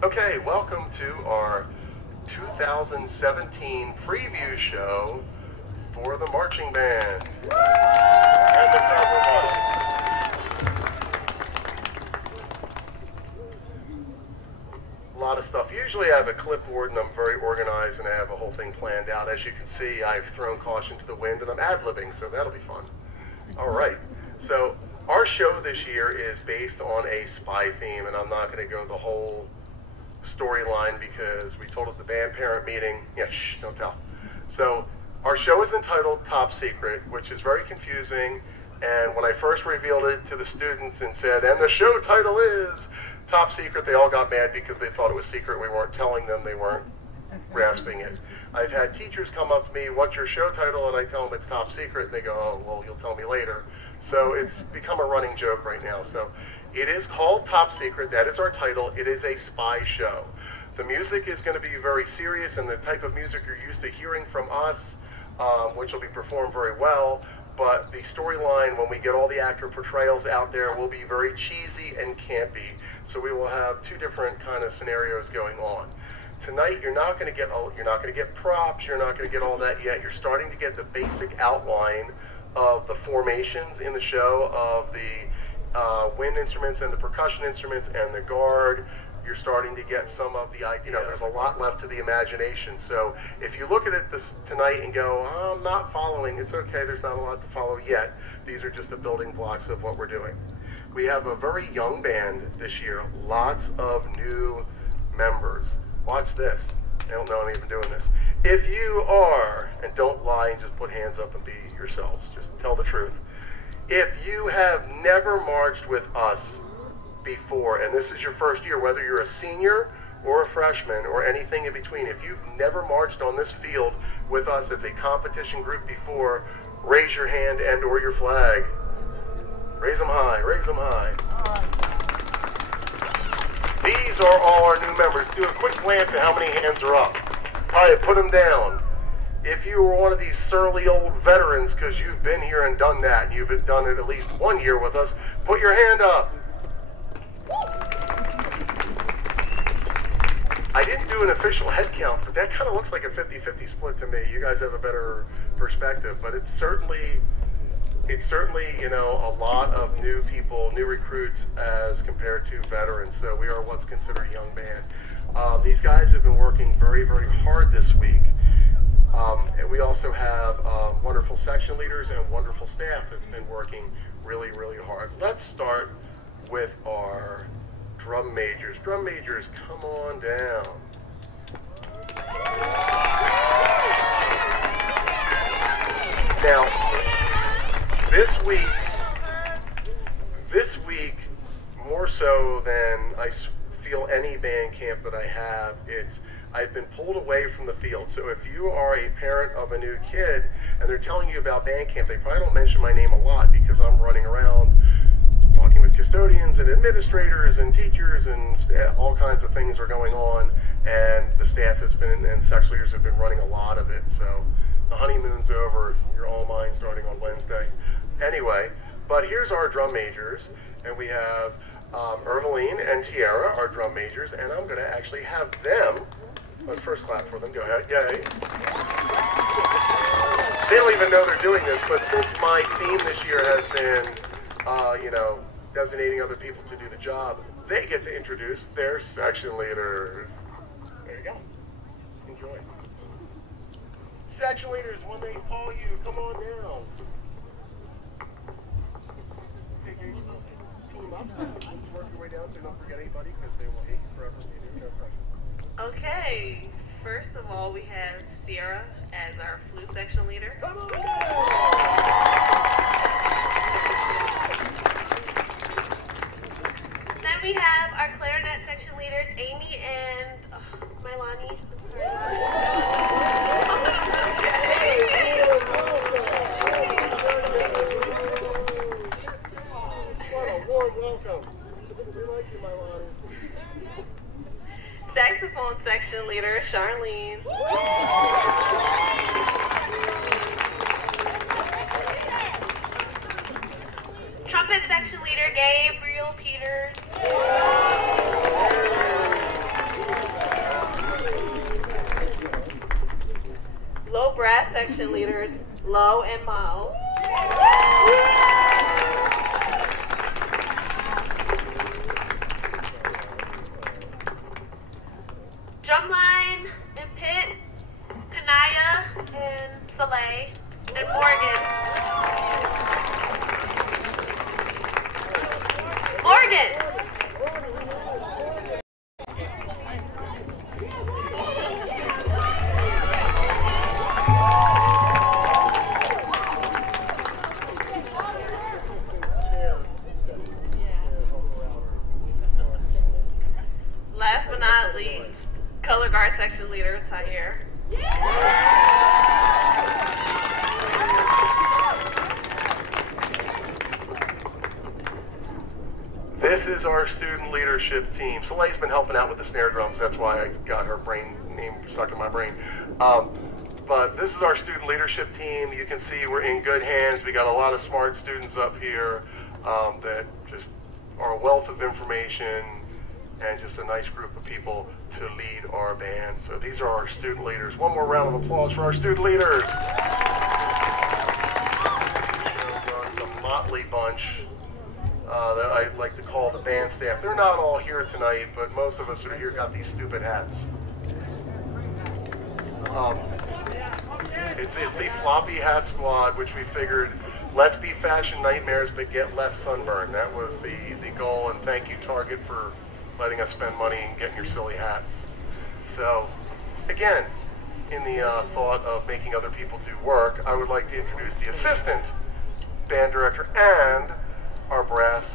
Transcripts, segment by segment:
Okay, welcome to our 2017 preview show for the marching band and the crowd. A lot of stuff. Usually I have a clipboard and I'm very organized and I have a whole thing planned out. As you can see, I've thrown caution to the wind and I'm ad-libbing, so that'll be fun. All right, so our show this year is based on a spy theme, and I'm not going to go the whole storyline because we told at the band parent meeting, yeah, shh, don't tell. So our show is entitled Top Secret, which is very confusing, and when I first revealed it to the students and said, and the show title is Top Secret, they all got mad because they thought it was secret. We weren't telling them, they weren't grasping it. I've had teachers come up to me, what's your show title? And I tell them it's Top Secret, and they go, oh, well, you'll tell me later. So it's become a running joke right now. So it is called Top Secret. That is our title. It is a spy show. The music is going to be very serious and the type of music you're used to hearing from us, which will be performed very well. But the storyline, when we get all the actor portrayals out there, will be very cheesy and campy. So we will have two different kind of scenarios going on. Tonight, you're not going to get props. You're not going to get all that yet. You're starting to get the basic outline of the formations in the show, of the wind instruments and the percussion instruments and the guard. You're starting to get some of the idea. There's a lot left to the imagination. So if you look at it tonight and go, oh, I'm not following, it's okay. There's not a lot to follow yet. These are just the building blocks of what we're doing. We have a very young band this year. Lots of new members. Watch this. I don't know I'm even doing this. If you are, and don't lie and just put hands up and be yourselves, just tell the truth. If you have never marched with us before, and this is your first year, whether you're a senior or a freshman or anything in between, if you've never marched on this field with us as a competition group before, raise your hand and or your flag. Raise them high, raise them high. These are all our new members. Do a quick glance at how many hands are up. All right, put them down. If you were one of these surly old veterans because you've been here and done that, and you've done it at least 1 year with us, put your hand up. I didn't do an official head count, but that kind of looks like a 50-50 split to me. You guys have a better perspective, but it's certainly, you know, a lot of new people, new recruits as compared to veterans. So we are what's considered a young band. These guys have been working very, very hard this week. And we also have wonderful section leaders and wonderful staff that's been working really, really hard. Let's start with our drum majors. Drum majors, come on down. Now, this week, more so than I feel any band camp that I have, I've been pulled away from the field. So if you are a parent of a new kid and they're telling you about band camp, they probably don't mention my name a lot because I'm running around talking with custodians and administrators and teachers, and all kinds of things are going on, and the staff has been, and section leaders have been running a lot of it. So the honeymoon's over. You're all mine starting on Wednesday. Anyway, but here's our drum majors, and we have Erveline and Tiara, our drum majors, and I'm going to actually have them. Let's first clap for them. Go ahead. Yay. They don't even know they're doing this, but since my theme this year has been, you know, designating other people to do the job, they get to introduce their section leaders. There you go. Enjoy. Section leaders, when they call you, come on down. Take your team up. Work your way down so you don't forget anybody because they will hate you forever if you do. No pressure. Okay, first of all, we have Sierra as our flute section leader. Come on! Then we have our clarinet section leaders, Amy and Milani. What a warm welcome. We like you, Milani. Saxophone section leader, Charlene. section leader Gabriel Peters. Low brass section leaders Lo and Miles. Drumline and pit, Kanaya and Soleil and Morgan. Morgan! Last but not least, color guard section leader, Tahir. This is our student leadership team. Soleil's been helping out with the snare drums. That's why I got her name stuck in my brain. But this is our student leadership team. You can see we're in good hands. We got a lot of smart students up here that just are a wealth of information and just a nice group of people to lead our band. So these are our student leaders. One more round of applause for our student leaders. It's a motley bunch that I like to call the band staff. They're not all here tonight, but most of us are here got these stupid hats. It's the floppy hat squad, which we figured, let's be fashion nightmares, but get less sunburn. That was the goal, and thank you, Target, for letting us spend money and getting your silly hats. So, again, in the thought of making other people do work, I would like to introduce the assistant band director and our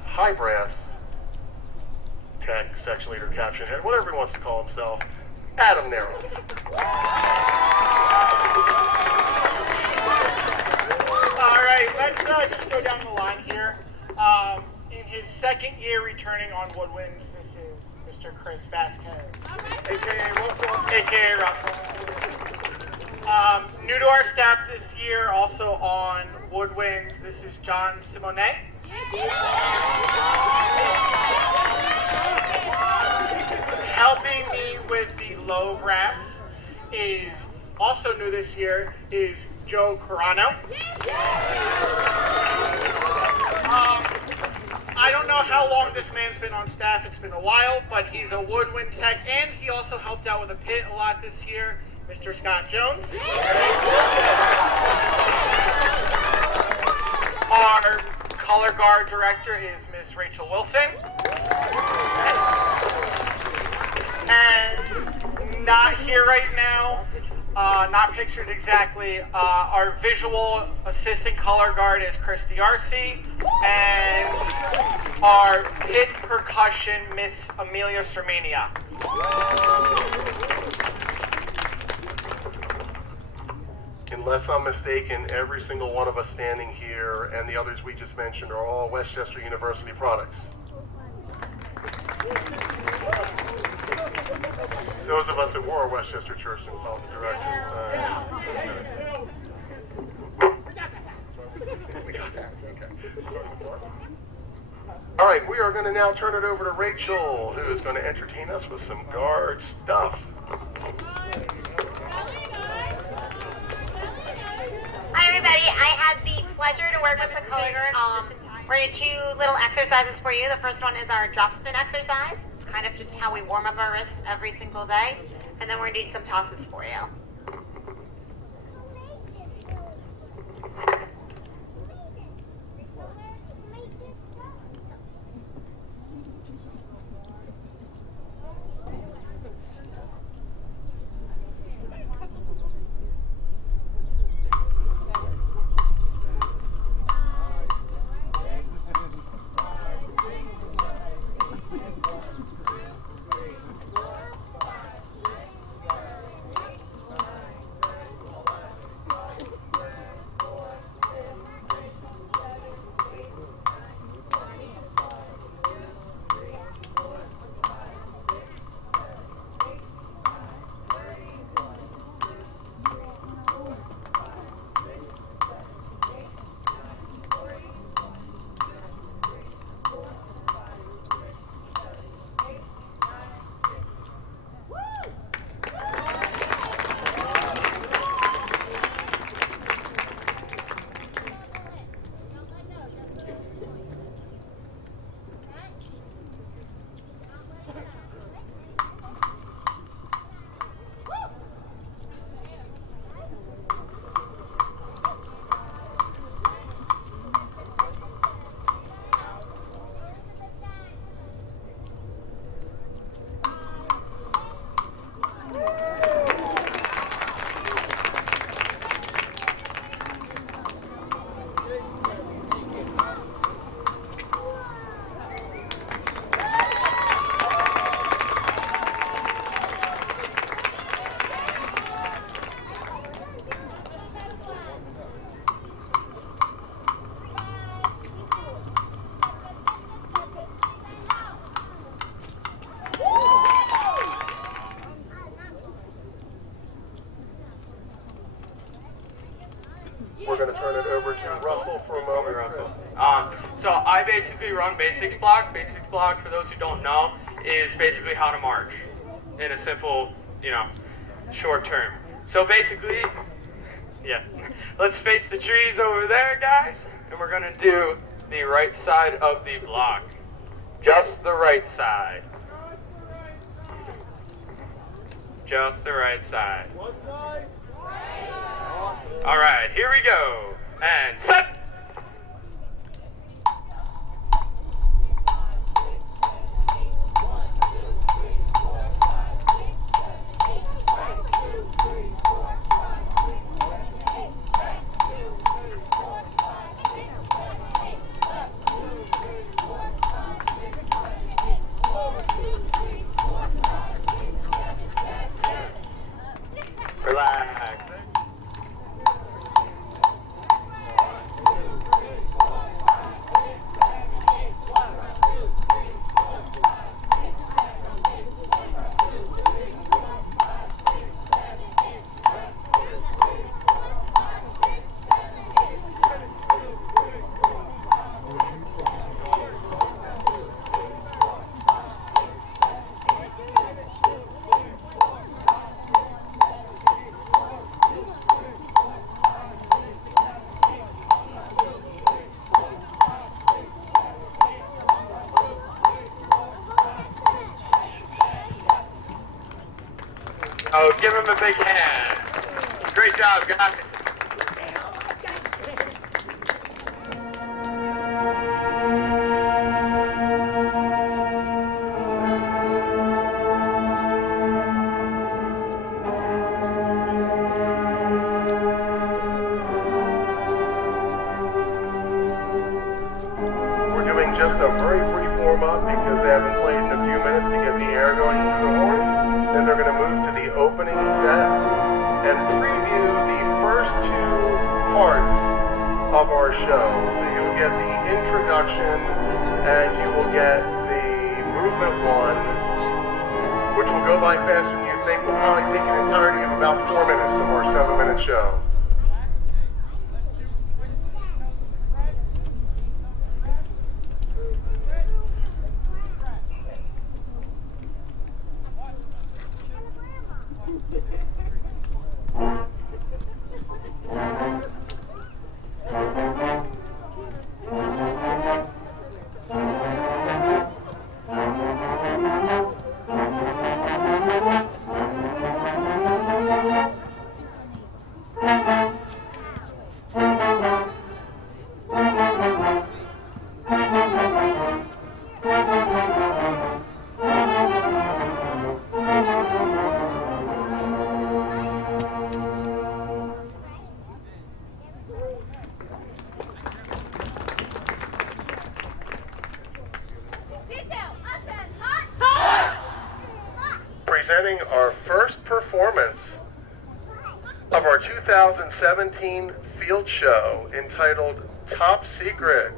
high brass tech, section leader, caption head, whatever he wants to call himself, Adam Narrow. All right, let's just go down the line here. In his second year returning on woodwinds, this is Mr. Chris Vasquez, a.k.a. Russell. A.k.a. Russell. New to our staff this year, also on woodwinds, this is John Simonet. Helping me with the low brass is also new this year is Joe Carano. I don't know how long this man's been on staff. It's been a while, but he's a woodwind tech, and he also helped out with a pit a lot this year, Mr. Scott Jones. Our color guard director is Miss Rachel Wilson. And not here right now, not pictured exactly, our visual assistant color guard is Christy Arce, and our pit percussion, Miss Amelia Sermania. Unless I'm mistaken, every single one of us standing here and the others we just mentioned are all Westchester University products. Those of us that wore Westchester Church and followed the directions. We got that. Okay. All right, we are going to now turn it over to Rachel, who is going to entertain us with some guard stuff. Hi everybody, I had the pleasure to work with the color guard. We're going to do 2 little exercises for you. The first one is our drop spin exercise. It's kind of just how we warm up our wrists every single day. And then we're going to do some tosses for you. we're going to turn it over to Russell for a moment. So I basically run basics block. Basics block, for those who don't know, is basically how to march in a simple, short term. So basically, let's face the trees over there, guys, and we're going to do the right side of the block. Just the right side. Just the right side. All right, here we go. And set. Relax. Oh, give him a big hand. Great job, guys. We're doing just a very brief warm-up because they haven't played in a few minutes to get the air going through the horns. Then they're going to move to the opening set and preview the first two parts of our show. So you'll get the introduction and you will get the movement one, which will go by faster than you think. Will probably take an entirety of about 4 minutes of our 7-minute show. Presenting our first performance of our 2017 field show entitled Top Secret,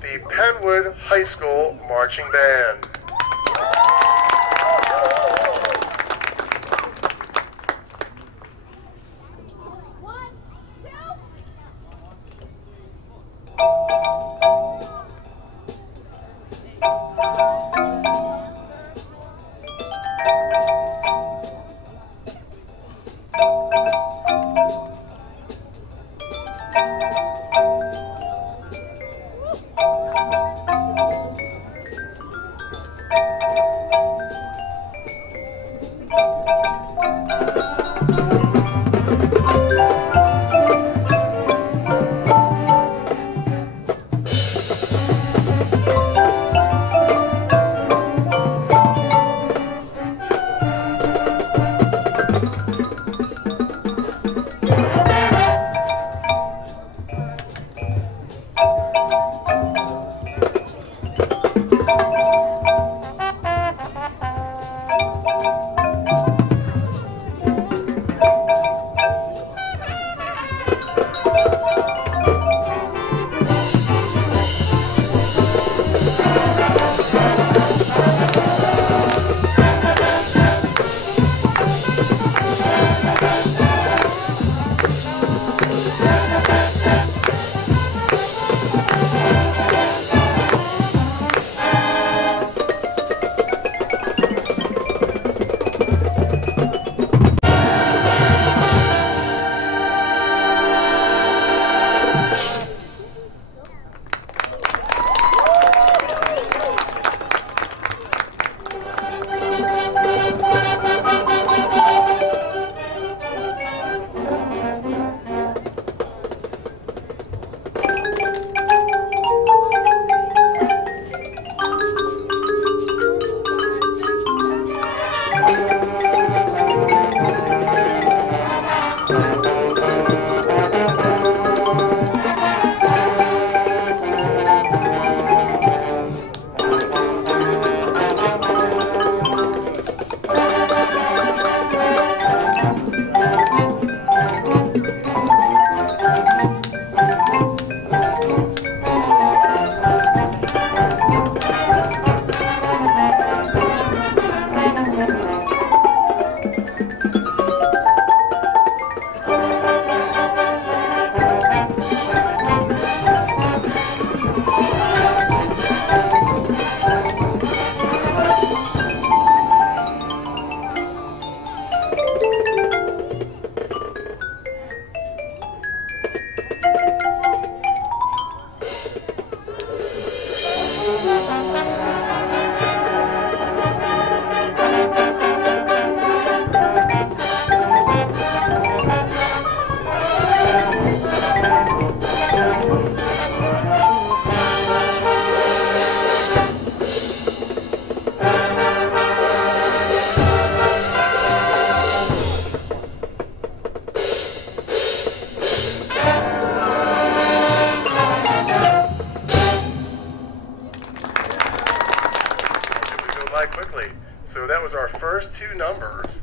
the Penwood High School Marching Band. was our first two numbers.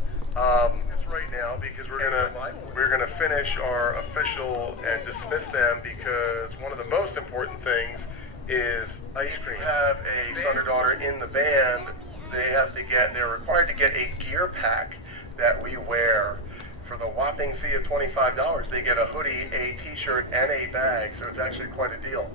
Right now, because we're gonna finish our official and dismiss them, because one of the most important things is ice cream. If you have a son or daughter in the band, they're required to get a gear pack that we wear. For the whopping fee of $25, they get a hoodie, a t-shirt, and a bag, so it's actually quite a deal.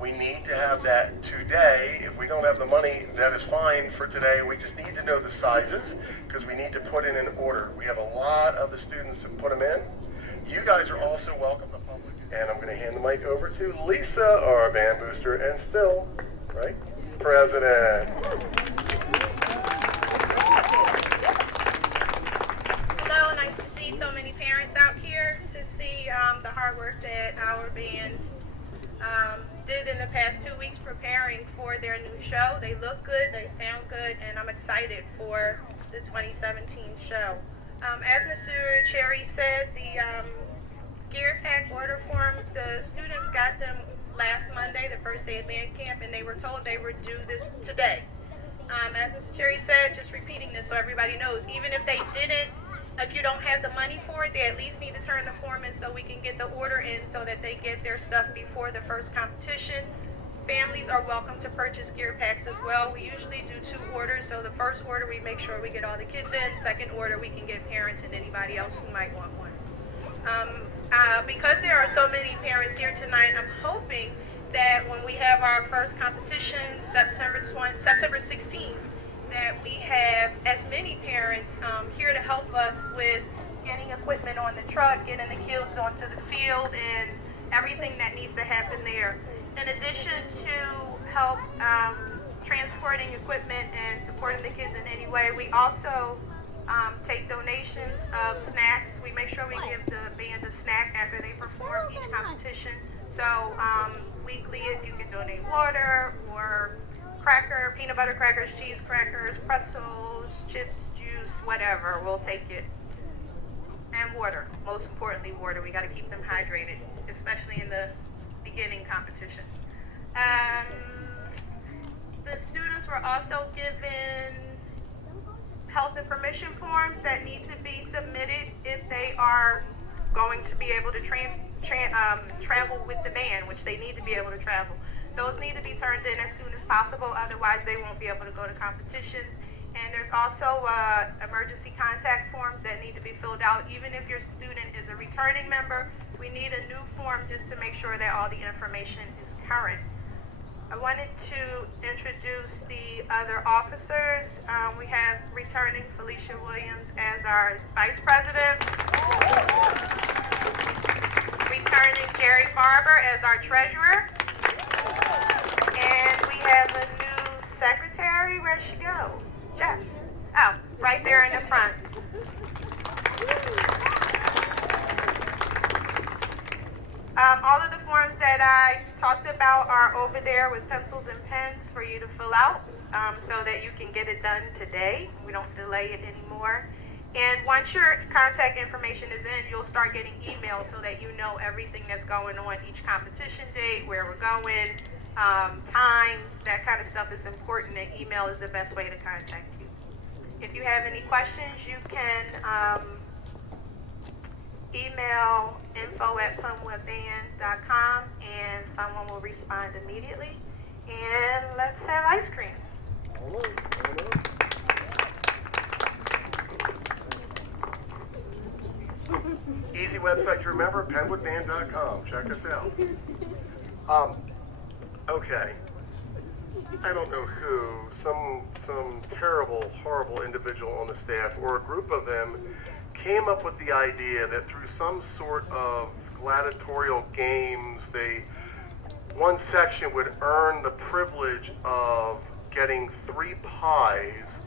We need to have that today. If we don't have the money, that is fine for today. We just need to know the sizes, because we need to put in an order. We have a lot of the students to put them in. You guys are also welcome, the public. And I'm going to hand the mic over to Lisa, our band booster, and still, right, president. Hello, nice to see so many parents out here to see the hard work that our band did in the past 2 weeks preparing for their new show. They look good, they sound good, and I'm excited for the 2017 show. As Mr. Cherry said, the gear pack order forms, the students got them last Monday, the first day of band camp, and they were told they would do this today. As Mr. Cherry said, just repeating this so everybody knows, even if they didn't, if you don't have the money for it, they at least need to turn the form in so we can get the order in so that they get their stuff before the first competition. Families are welcome to purchase gear packs as well. We usually do 2 orders, so the first order we make sure we get all the kids in. Second order we can get parents and anybody else who might want one. Because there are so many parents here tonight, I'm hoping that when we have our first competition, September 16th, that we have as many parents here to help us with getting equipment on the truck, getting the kids onto the field, and everything that needs to happen there. In addition to help transporting equipment and supporting the kids in any way, we also take donations of snacks. We make sure we give the band a snack after they perform each competition. So weekly, if you can donate water or peanut butter crackers, cheese crackers, pretzels, chips, juice, whatever, we'll take it. And water, most importantly water. We got to keep them hydrated, especially in the beginning competition. The students were also given health information forms that need to be submitted if they are going to be able to travel with the band, which they need to be able to travel. Those need to be turned in as soon as possible, otherwise they won't be able to go to competitions. And there's also emergency contact forms that need to be filled out. Even if your student is a returning member, we need a new form just to make sure that all the information is current. I wanted to introduce the other officers. We have returning Felicia Williams as our Vice President. Returning Jerry Barber as our Treasurer. And we have a new secretary. Where'd she go? Jess. Oh, right there in the front. All of the forms that I talked about are over there with pencils and pens for you to fill out so that you can get it done today. We don't delay it anymore. And once your contact information is in, you'll start getting emails so that you know everything that's going on, each competition date, where we're going, times, that kind of stuff is important, and email is the best way to contact you. If you have any questions, you can email info@sunweband.com and someone will respond immediately. And let's have ice cream. Easy website to remember, penwoodband.com. Check us out. Okay. I don't know who, some terrible, horrible individual on the staff or a group of them came up with the idea that through some sort of gladiatorial games, one section would earn the privilege of getting 3 pies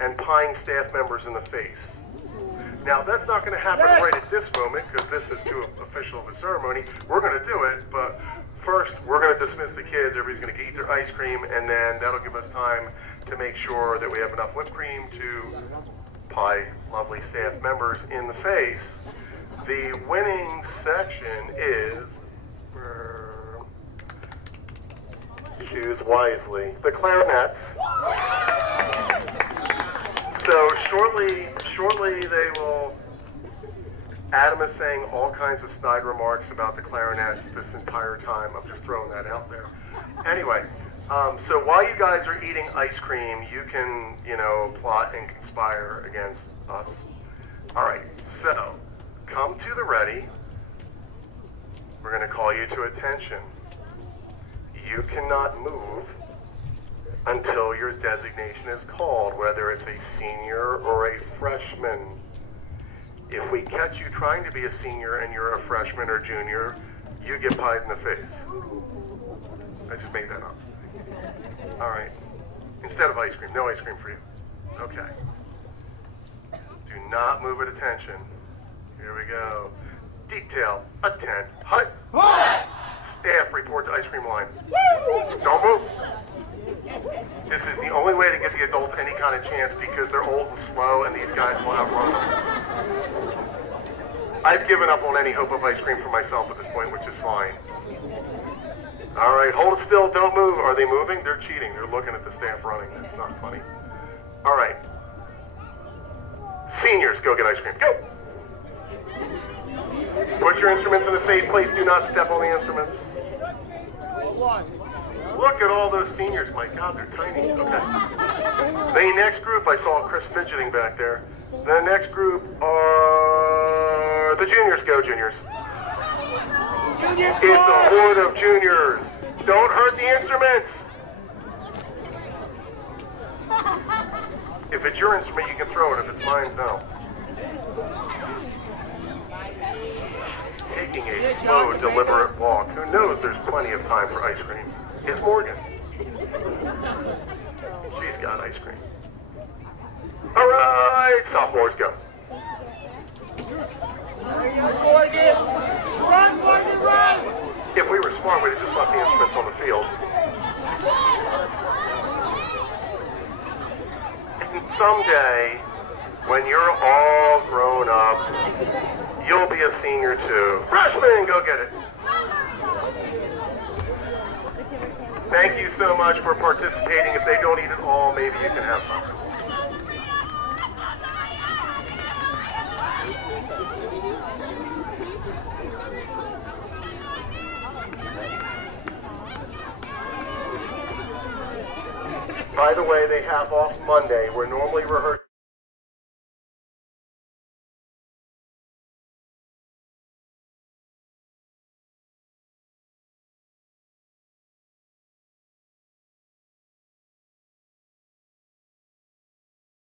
and pieing staff members in the face. Now, that's not going to happen right at this moment because this is too official of a ceremony. We're going to do it, but first, we're going to dismiss the kids. Everybody's going to eat their ice cream, and then that'll give us time to make sure that we have enough whipped cream to pie lovely staff members in the face. The winning section is, choose wisely, the clarinets. So shortly they will. Adam is saying all kinds of snide remarks about the clarinets this entire time. I'm just throwing that out there. Anyway, so while you guys are eating ice cream, you can, plot and conspire against us. All right, so come to the ready. We're going to call you to attention. You cannot move until your designation is called, whether it's a senior or a freshman. If we catch you trying to be a senior and you're a freshman or junior, you get pied in the face. I just made that up. All right. Instead of ice cream, no ice cream for you. Okay. Do not move at attention. Here we go. Detail, attend, hut. Staff, report to ice cream line. Don't move. This is the only way to get the adults any kind of chance because they're old and slow and these guys will outrun them. I've given up on any hope of ice cream for myself at this point, which is fine. All right, hold it still, don't move. Are they moving? They're cheating. They're looking at the staff running. That's not funny. All right. Seniors, go get ice cream. Go! Put your instruments in a safe place. Do not step on the instruments. Look at all those seniors. My God, they're tiny. Okay. The next group, I saw Chris fidgeting back there. The next group are the juniors. Go, juniors. It's a horde of juniors. Don't hurt the instruments. If it's your instrument, you can throw it. If it's mine, no. Taking a slow, deliberate walk. Who knows there's plenty of time for ice cream? Is Morgan. She's got ice cream. All right, sophomores, go. Morgan! Run, Morgan, run! If we were smart, we'd have just left the instruments on the field. And someday, when you're all grown up, you'll be a senior too. Freshman, go get it. Thank you so much for participating. If they don't eat it all, maybe you can have some. By the way, they have off Monday. We're normally rehearsing.